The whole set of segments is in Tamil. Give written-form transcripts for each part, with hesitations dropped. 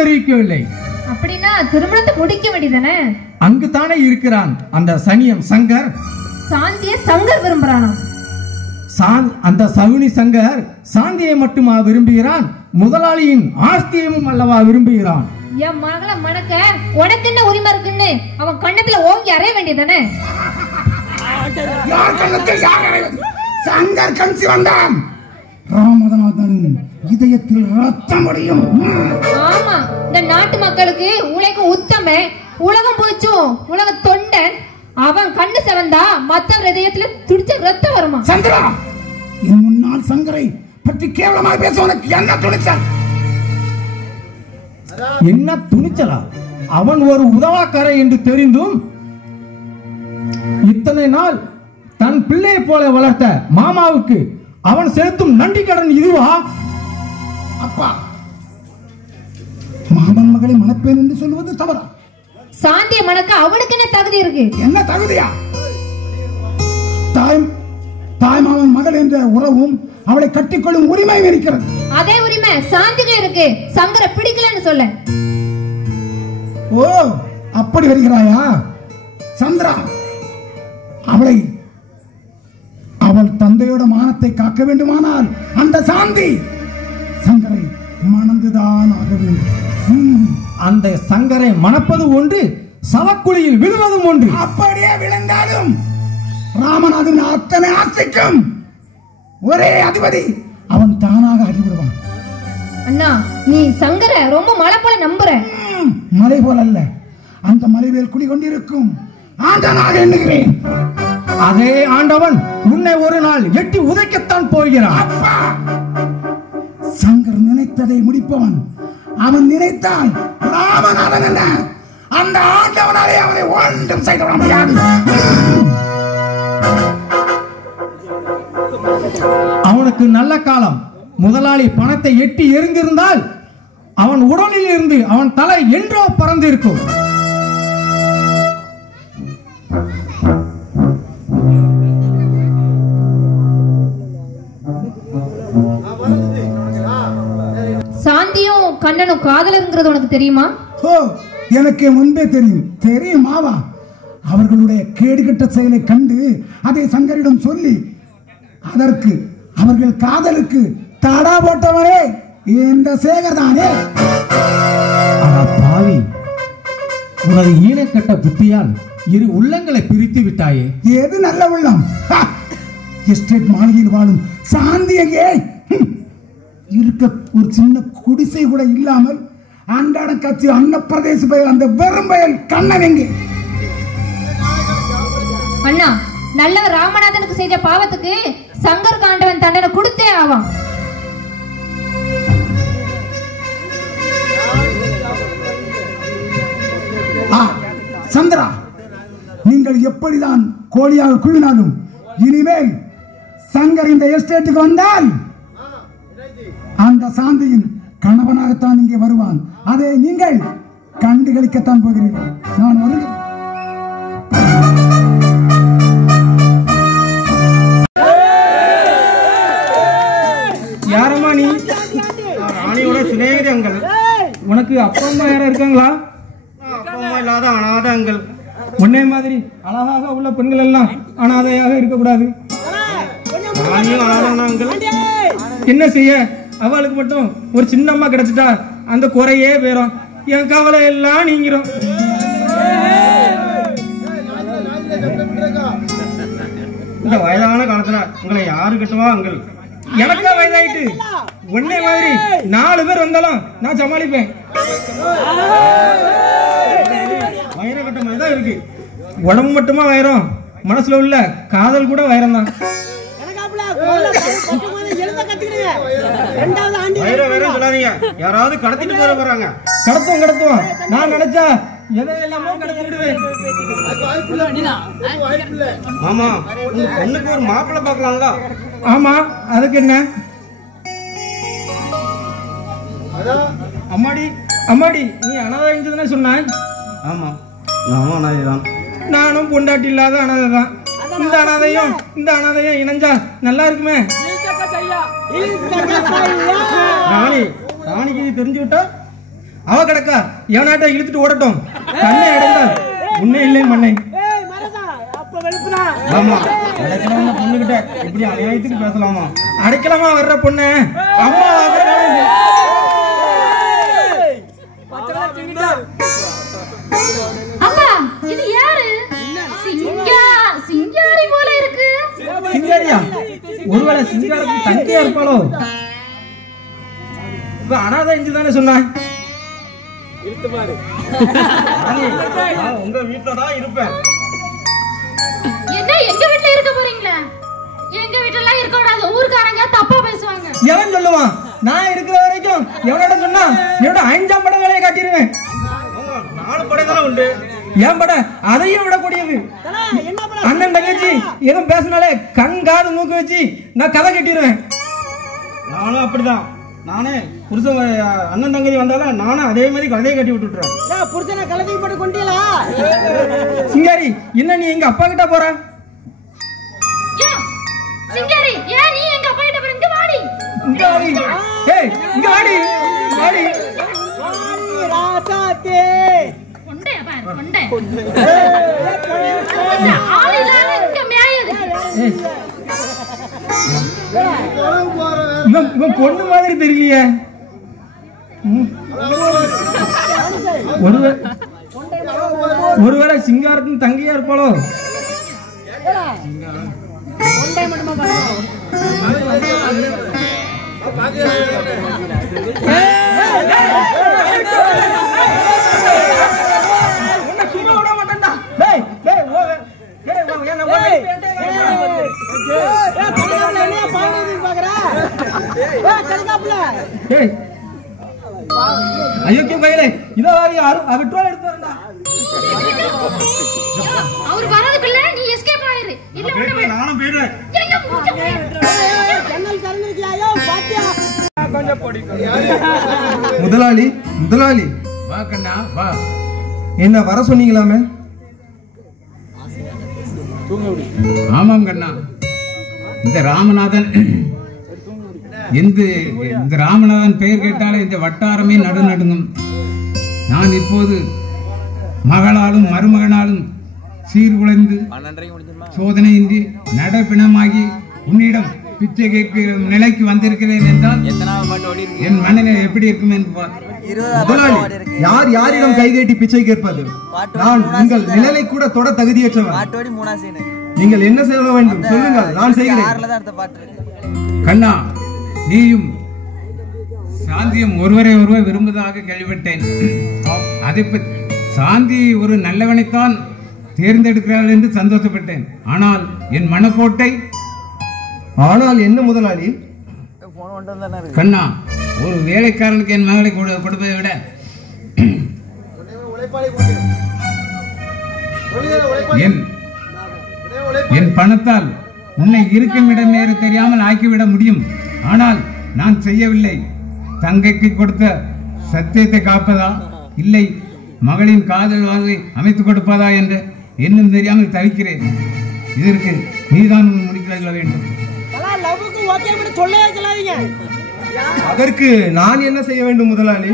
தெரிவிக்கவில்லை. அப்படின்னா திருமணத்தை முடிக்க வேண்டியதானே? அங்குதானே இருக்கிறான் அந்த சனியன் சங்கர். சாந்திய சங்கர் விரும்புறானா? அந்த சகுனி சங்கர் சாந்தியை மட்டுமா விரும்புகிறான், முதலாளியின் ஆஸ்தியமும் அல்லவா விரும்புகிறான். என் மகளை மணக்க உனக்கு என்ன உரிமை இருக்குன்னு அவன் கண்ணத்துல ஓங்கி அறைய வேண்டியதானே? சங்கர் கஞ்சி வந்தான். ராமநாதன் இதயத்தில் ரத்தம் முடியும். ஆமா, இந்த நாட்டு மக்களுக்கு உலகம் உத்தம, உலகம் போச்சும் உலக தொண்டன். அவன் கண்ணு செவந்தா மத்த இதயத்துல துடிச்ச ரத்தம் வருமா? சந்திரா, என் முன்னால் சங்கரை பற்றி கேவலமாக பேச உனக்கு என்ன துணிச்சல்? என்ன துணிச்சலா? அவன் ஒரு உதவாக்காரை என்று தெரிந்தும் இத்தனை நாள் தன் பிள்ளையை போல வளர்த்த மாமாவுக்கு அவன் செலுத்தும் நன்றி கடன் இதுவா? அப்பா, மாமன் மகளை மணப்பேன் என்று சொல்வது தவறா? சாந்திய மணக்க அவனுக்கு என்ன தகுதி இருக்கு? என்ன தகுதியா? தாய் மாமன் மகள் என்ற உறவும் அவளை கட்டிக்கொள்ளும் உரிமை இருக்கிறது. அதே உரிமை சாந்திக்கு இருக்கு. சங்கரை பிடிக்கலன்னு சொல்ல. ஓ, அப்படி வருகிறாயா? சந்திரா, அவள் தந்தையோட மானத்தை காக்க வேண்டுமானால் அந்த சாந்தி சங்கரை மணந்துதான் ஆக வேண்டும். அந்த சங்கரை மணப்பது ஒன்று, சவக்குழியில் விழுவதும் ஒன்று. அப்படியே விழுந்தாலும் ராமநாதன் அத்தனை ஆசைக்கும் ஒரே அதிபதி அவன் தானாக அறிவிடுவான். அண்ணா, நீ சங்கர ரொம்ப மலை போல நம்புற. மலை போல அல்ல, அந்த மலைவேல் குடிகொண்டிருக்கும் ஆண்டனாக எண்ணுகிறேன். அதே ஆண்டவன் உன்னை ஒரு நாள் எட்டி உதைக்கத்தான் போகிறான். அப்பா, சங்கர் நினைத்ததை முடிப்பவன். அவன் நினைத்தால் ராமநாதன் என்ன அந்த ஆண்டவனாலே அவனை ஒன்றும் செய்துவிட முடியாது. அவனுக்கு நல்ல காலம். முதலாளி பணத்தை எட்டி எறிந்திருந்தால் அவன் உடலில் இருந்து அவன் தலை என்றோ பறந்திருக்கும். சாந்தியும் கண்ணனும் காதலருங்கிறது உனக்கு தெரியுமா? ஓ, எனக்கு முன்பே தெரியுமாவா? அவர்களுடைய கேடுகட்ட செயலை கண்டு அதை சங்கரிடம் சொல்லி அதற்கு அவர்கள் காதலுக்கு தடா போட்டவரே இந்த சேகர் தானே. பாவி, உனது ஈனக்கட்ட புத்தியால் இரு உள்ளங்களை பிரித்து விட்டாயே. எது நல்ல உள்ளம்? எஸ்டேட் மாளிகையில் வாழும் சாந்தியே இருக்க ஒரு சின்ன குடிசை கூட இல்லாமல் அன்றாட கட்சி அன்னப்பிரதேச பயல் அந்த வெறும் பயல் கண்ணன் எங்கே? அண்ணா, நல்லவர் ராமநாதனுக்கு செய்த பாவத்துக்கு சங்கர் காண்டவன் தண்டனை கொடுத்தே ஆவான். சந்திரா, நீங்கள் எப்படிதான் கோழியாக குழுவினாலும் இனிமேல் சங்கர் இந்த எஸ்டேட்டுக்கு வந்தால் அந்த சாந்தியின் கணவனாகத்தான் இங்கே வருவான். அதை நீங்கள் கண்டுகளிக்கத்தான் போகிறீர்கள். நான் வருகிறேன். யாரம்மா நீ? ராணியோட சிநேகிதி அங்கள். உனக்கு அப்பா அம்மா யாரா இருக்காங்களா? அப்பா அம்மா இல்லாத அனாத அங்கள். உன்னை மாதிரி அழகாக உள்ள பெண்கள் எல்லாம் அனாதையாக இருக்கக்கூடாது. ராணியும் அனாதான அங்கள். என்ன செய்ய, அவளுக்கு மட்டும் ஒரு சின்ன அம்மா கிடைச்சிட்டா அந்த குறையே போயிடும். என் கவலை எல்லாம் நீங்கிறோம். இந்த வயதான காலத்துல உங்களை யாரு கட்டுவா அங்கள்? எனக்கா வயதாயிட்டு உன்னை மாதிரி 4 பேர் வந்தாலும் நான் சமாளிப்பேன். வயிற கட்ட மாதிரிதான் இருக்கு. உடம்பு மட்டுமா வயிறம், மனசுல உள்ள காதல் கூட வயிறம் தான். யாராவது கடத்திட்டு போறாங்க. கடத்துவோம். நான் நினைச்சா எதையெல்லாமோ கடத்தி விடுவேன். ஆமா, உங்க பொண்ணுக்கு ஒரு மாப்பிள்ளை பார்க்கலாம்ல? ஆமா, அதுக்கு என்ன? அம்மாடி நீ அனாதை சொன்னாய். ஆமா, நானும் அனாதைதான். நானும் பொண்டாட்டி இல்லாத அனாதைதான். இந்த அனாதையும் இணைஞ்சா நல்லா இருக்குமே. ராணிக்கு இது தெரிஞ்சு விட்டா அவ கிடக்கா எவனாட்ட இழுத்துட்டு ஓடட்டும். கண்ணை அடைந்தால் உன்னே இல்லை மண்ணை. ஆமா, அடைக்கலாமா பொண்ணுகிட்ட இப்படி அநியாயத்துக்கு பேசலாமா? அடைக்கலாமா வர்ற பொண்ணு அம்மா அம்மா, இது யாரு? சிங்காரி போல இருக்கு. சிங்காரியா? ஒருவேளை சிங்காரத்துக்கு தங்கியா இருப்பாளோ? இப்ப அனாதை இஞ்சி தானே சொன்னாய். உங்க வீட்டுல தான் இருப்பேன். என்ன எங்க வீட்டுல இருக்க போறீங்களா? எங்க வீட்டுல எல்லாம் இருக்க கூடாது. ஊர்க்காரங்க தப்பா பேசுவாங்க. எவன் சொல்லுவான்? நான் இருக்கிற வரைக்கும் எவனோட சொன்னா என்னோட 5ஆம் படம் வேலையை காட்டிடுவேன். 4 படம் தானே உண்டு. ஏன் படம் அதையும் விடக்கூடியது. அண்ணன் தங்கச்சி எதுவும் பேசினாலே கண் காது மூக்கு வச்சு நான் கதை கட்டிடுவேன். நானும் அப்படிதான். நானே புருஷன் அண்ணன் தங்கச்சி வந்தாலும் நானும் அதே மாதிரி கதையை கட்டி விட்டுறேன். புருஷனை கலத்தி போட்டு கொண்டீங்களா? சிங்காரி, என்ன நீ எங்க அப்பா கிட்ட போற? சிங்காரி, ஏன் நீ எங்க அப்பா கிட்ட போற? இங்க வாடி. இங்க வாடி. ஏய், இங்க வாடி. வாடி. ராசாத்தே. கொண்டே பாரு, கொண்டே. ஆளு இல்லாம இங்க மேயுது. இவன் பொண்ணு மாதிரி தெரியலையே. ஒருவேளை சிங்காரத்தின் தங்கையா இருப்பாளோ? ஐயோக்கிய பையலே, இதோ பெட்ரோல் எடுத்து வரண்டா. அவர் வரதுக்குள்ள நீ எஸ்கேப் ஆயிரு. இல்ல நானும் போயிடுவேன். முதலாளி, முதலாளி வா கண்ணா வா. என்ன வர சொன்னீங்களாமே? ஆமாம் கண்ணா, இந்த ராமநாதன் இந்த ராமநாதன் பெயர் கேட்டாலே இந்த வட்டாரமே நடுநடுங்கும். நான் இப்போது மகளாலும் மருமகனாலும் சீர்குலைந்து சோதனையின்றி நடப்பிணமாகி உன்னிடம் பிச்சை கேட்கிற நிலைக்கு வந்திருக்கிறேன் என்றால் என் மனநிலை எப்படி இருக்கும் என்று பார். முதலாளி, யார் யாரிடம் கைகேட்டி பிச்சை கேட்பது? நான் உங்கள் நிழலை கூட தொட தகுதியற்றவன். நீங்கள் என்ன செய்ய வேண்டும் சொல்லுங்கள், நான் செய்கிறேன். கண்ணா, நீயும் சாந்தியும் ஒருவரை ஒருவர் விரும்புவதாக கேள்விப்பட்டேன். அதை சாந்தி ஒரு நல்லவனைத்தான் தேர்ந்தெடுக்கிறாள் என்று சந்தோஷப்பட்டேன். ஆனால் என் மனக்கோட்டை. ஆனால் என்ன முதலாளி? கண்ணா, ஒரு வேலைக்காரனுக்கு என் மகளை கொடுப்பதை விட என் பணத்தால் உன்னை இருக்கும் இடமேற தெரியாமல் ஆக்கிவிட முடியும். ஆனால் நான் செய்யவில்லை. தங்கைக்கு கொடுத்த சத்தியத்தை காப்பதா இல்லை மகளின் காதல் வாழ்வை அமைத்துக் கொடுப்பதா என்று இன்னும் தெரியாமல் தவிக்கிறேன். இதற்கு நீதான் முடிக்கல வேண்டும். அதற்கு நான் என்ன செய்ய வேண்டும் முதலாளி?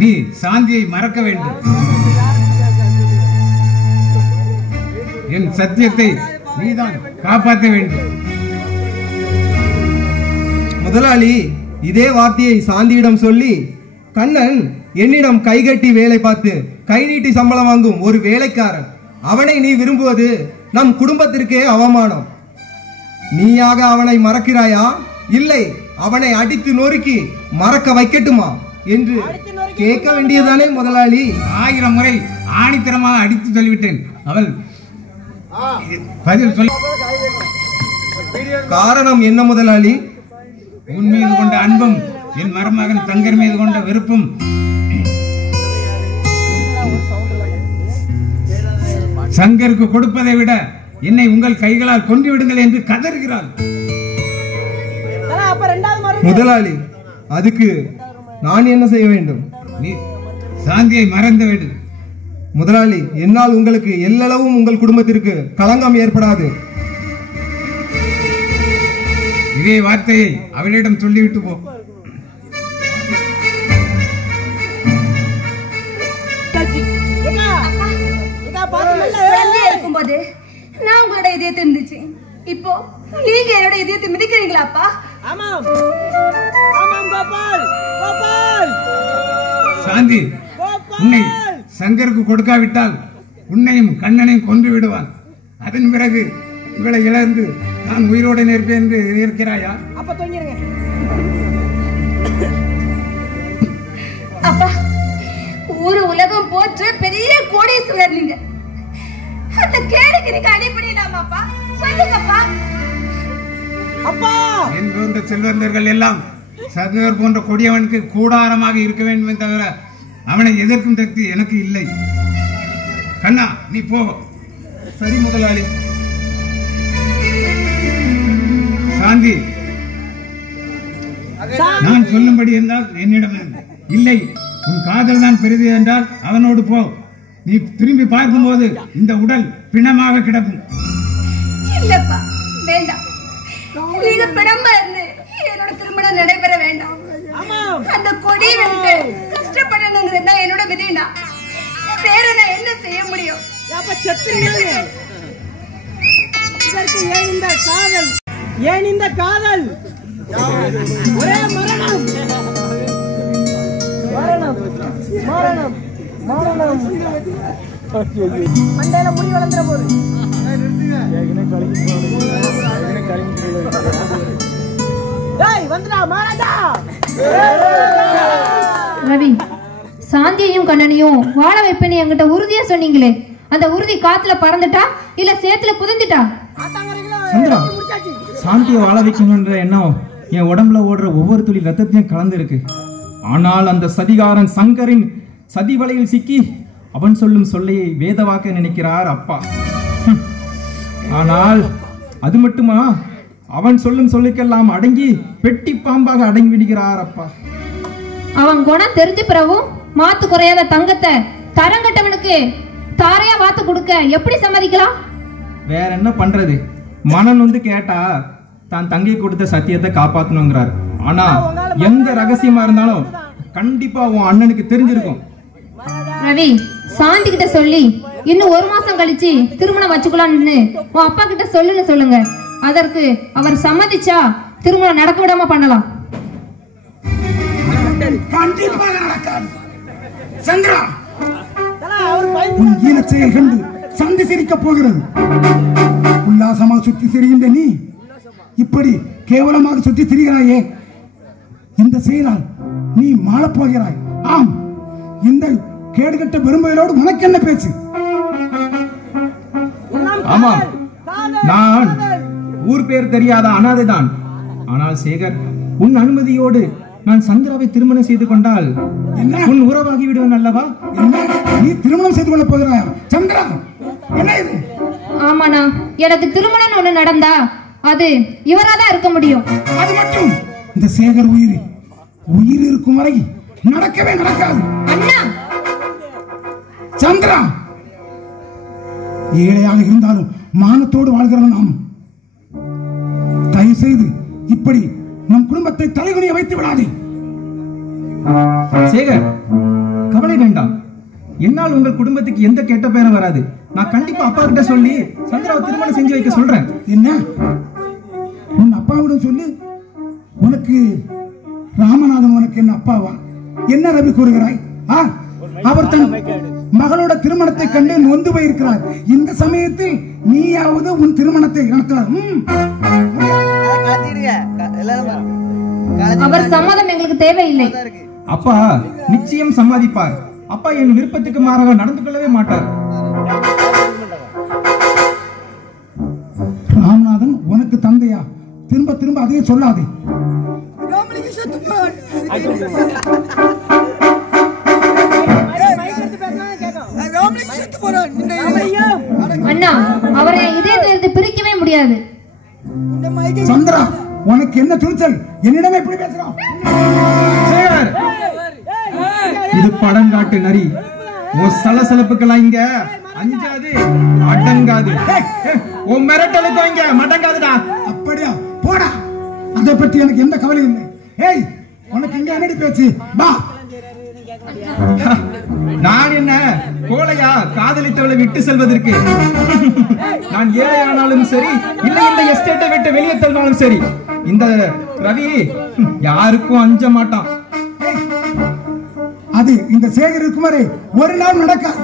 நீ சாந்தியை மறக்க வேண்டும். என் சத்தியத்தை நீதான் காப்பாற்ற வேண்டும். முதலாளி, இதே வார்த்தையை சாந்தியிடம் சொல்லி, கண்ணன் என்னிடம் கைகட்டி வேலை பார்த்து கை நீட்டி சம்பளம் வாங்கும் ஒரு வேலைக்காரன், அவனை நீ விரும்புவது நம் குடும்பத்திற்கே அவமானம். நீயாக அவனை மறக்கிறாயா, இல்லை அவனை அடித்து நொறுக்கி மறக்க வைக்கட்டுமா என்று கேட்க வேண்டியதானே முதலாளி? 1000 முறை ஆணித்தரமாக அடித்து சொல்லிவிட்டேன். அவள் பதில் சொல்ல. காரணம் என்ன முதலாளி? உன் மீது கொண்ட அன்பும் என் மருமகன் தங்கர் மீது கொண்ட வெறுப்பும். சங்கருக்கு கொடுப்பதை விட என்னை உங்கள் கைகளால் கொண்டு விடுங்கள் என்று கதறுகிறாள். முதலாளி, அதுக்கு நான் என்ன செய்ய வேண்டும்? நீ சாந்தியை மறந்து விடு. முதலாளி, என்னால் உங்களுக்கு எல்லளவும் உங்கள் குடும்பத்திற்கு களங்கம் ஏற்படாது. இதே வார்த்தையை அவளிடம் சொல்லிவிட்டு போ. இப்போ நீங்க என்னோட இதயத்தை மிதிக்கிறீங்களாப்பா? ஆமாம் ஆமாம் கோபால் கோபால் சாந்தி, உன்னை சங்கருக்கு கொடுக்காவிட்டால் உன்னையும் கண்ணனையும் கொன்று விடுவான். அதன் பிறகு இவளை இழந்து நான் உயிரோடு நிற்பேன் என்று இருக்கிறாயா? அப்ப தொங்கிருங்க. அப்பா, ஊரு உலகம் போற்று பெரிய கோடீஸ்வரர் நீங்க. அந்த கேடுக்கு அடிப்படையிலாமாப்பா? சொல்லுங்கப்பா. அப்பா என் போன்ற செல்வந்தர்கள் எல்லாம் சங்கர் போன்ற கொடியவனுக்கு கூடாரமாக இருக்க வேண்டுமே தவிர அவனை எதிர்க்கும் சக்தி எனக்கு இல்லை. கண்ணா, நீ போ. சரி முதலாளி. சாந்தி, நான் சொல்லும்படி என்றால் என்னிடம் இல்லை. உன் காதல் தான் பெரிது என்றால் அவனோடு போ. நீ திரும்பி பார்க்கும்போது இந்த உடல் பிணமாக கிடக்கும். இல்லப்பா, வேண்டாம். நீங்க பிணமா இருந்து என்னோட திருமணம் நடைபெற வேண்டாம். அந்த கொடி வந்து கஷ்டப்படணுங்கிறது தான் என்னோட விதினா. வேற நான் என்ன செய்ய முடியும்? அப்ப செத்துருங்க. இதற்கு ஏன் இந்த காதல்? ஏன் இந்த காதல்? ஒரே மரணம் மரணம் மரணம் மரணம். மண்டையில முடி வளர்ந்துற போது வந்துடா மகாராஜா. ரவி, சாந்தியையும் கண்ணனையும் வாழ வைப்பேன்னு என்கிட்ட உறுதியா சொன்னீங்களே, அந்த உறுதி காத்துல பறந்துட்டா இல்ல சேத்துல புதந்துட்டா? சந்திரா, சாந்தியை வாழ வைக்கணும்ன்ற எண்ணம் என் உடம்புல ஓடுற ஒவ்வொரு துளி ரத்தத்தையும் கலந்து இருக்கு. ஆனால் அந்த சதிகாரன் சங்கரின் சதி வலையில் சிக்கி அவன் சொல்லும் சொல்லையை வேதவாக்க நினைக்கிறார் அப்பா. ஆனால் அது மட்டுமா, அவன் சொல்லும் சொல்லுக்கெல்லாம் அடங்கி பெட்டி பாம்பாக அடங்கி விடுகிறார் அப்பா. அவன் குணம் தெரிஞ்ச பிறவும் மாத்து குறையாத தங்கத்தை தரங்கட்டவனுக்கு தாரையா வாத்து கொடுக்க எப்படி சம்மதிக்கலாம்? வேற என்ன பண்றது? மனன் வந்து கேட்டா தான் தங்கை கொடுத்த சத்தியத்தை காப்பாத்தணுங்கிறார். ஆனா எந்த ரகசியமா இருந்தாலும் கண்டிப்பா உன் அண்ணனுக்கு தெரிஞ்சிருக்கும். ரவி, சாந்தி கிட்ட சொல்லி இன்னும் 1 மாசம் கழிச்சு திருமணம் வச்சுக்கலாம்னு உன் அப்பா கிட்ட சொல்லுங்க. அதற்கு அவர் சம்மதிச்சா திருமணம் நடக்க விடாம பண்ணலாம். கண்டிப்பாக நடக்காது. சந்திரா, உன் ஈன செயல் கண்டு சந்தி சிரிக்க போகிறது. உல்லாசமாக சுற்றி திரிகின்ற நீ இப்படி கேவலமாக சுற்றி திரிகிறாயே, இந்த செயலால் நீ மாளப் போகிறாய். ஆம், இந்த கேடுகட்ட பெரும்பையோடு உனக்கு என்ன பேச்சு? ஆமா, நான் ஊர் பேர் தெரியாத அனாதைதான். ஆனால் சேகர், உன் அனுமதியோடு நான் சந்திராவை திருமணம் செய்து கொண்டால் உன் உறவாகி விடுவேன் அல்லவா? நீ திருமணம் செய்து கொள்ள போகிறாயா? சந்திரா, என்ன இது? ஆமாண்ணா, எனக்கு திருமணம் ஒண்ணு நடந்தா அது இவராதான் இருக்க முடியும். அது மட்டும் இந்த சேகர் உயிர் இருக்கும் வரை நடக்கவே நடக்காது. அண்ணா, சந்திரா, ஏழையாக இருந்தாலும் மானத்தோடு வாழ்கிறோம் நாம். தயவு செய்து இப்படி நம் குடும்பத்தை தலைகுனிய வைத்து விடாதே. சேகர், கவலை வேண்டாம். என்னால் உங்கள் குடும்பத்துக்கு எந்த கெட்ட பேரும் வராது. நான் கண்டிப்பா அப்பா கிட்ட சொல்லி சந்திராவை திருமணம் செஞ்சு வைக்க சொல்றேன். என்ன? உன் அப்பாவிடம் சொல்லு. உனக்கு ராமநாதன் உனக்கு என்ன அப்பாவா? என்ன ரவி கூறுகிறாய்? அவர் தன் மகளோட திருமணத்தை கண்டு நொந்து போயிருக்கிறார். இந்த சமயத்தில் நீயாவது உன் திருமணத்தை நடத்தலாம். அவர் சம்மதம் எங்களுக்கு தேவையில்லை. அப்பா நிச்சயம் சம்மதிப்பார். அப்பா என் விருப்பத்துக்கு மாறாக நடந்து கொள்ளவே மாட்டார். ராமநாதன் உனக்கு தந்தையா? திரும்ப திரும்ப அதையே சொல்லாதே. அண்ணா, அவரை இதயத்திலிருந்து பிரிக்கவே முடியாது. சந்திரா, உனக்கு என்ன துணிச்சல்? என்னிடமே இப்படி பேசுறான்? சேகர், இது படங்காட்டு நரி. உன் சலசலப்புக்கெல்லாம் இங்க அஞ்சாது அடங்காது. உன் மிரட்டலுக்கும் இங்க மடங்காதுடா. அப்படியா? போடா, அதை பற்றி எனக்கு எந்த கவலையும் இல்லை. ஏய், உனக்கு இங்க என்னடி பேச்சு? பா. நான் என்ன கோழையா காதலித்தவளை விட்டு செல்வதற்கு? நான் ஏழையானாலும் சரி, இல்லை இந்த எஸ்டேட்டை விட்டு வெளியே தள்ளினாலும் சரி, இந்த ரவி யாருக்கும் அஞ்ச மாட்டான். அது இந்த சேகர் இருக்குமாறு ஒரு நாள் நடக்காது.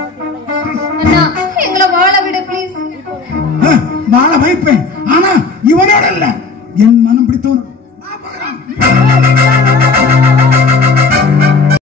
அண்ணா எங்களை வாழ விட ப்ளீஸ். வாழ வைப்பேன், ஆனா இவனோட இல்ல.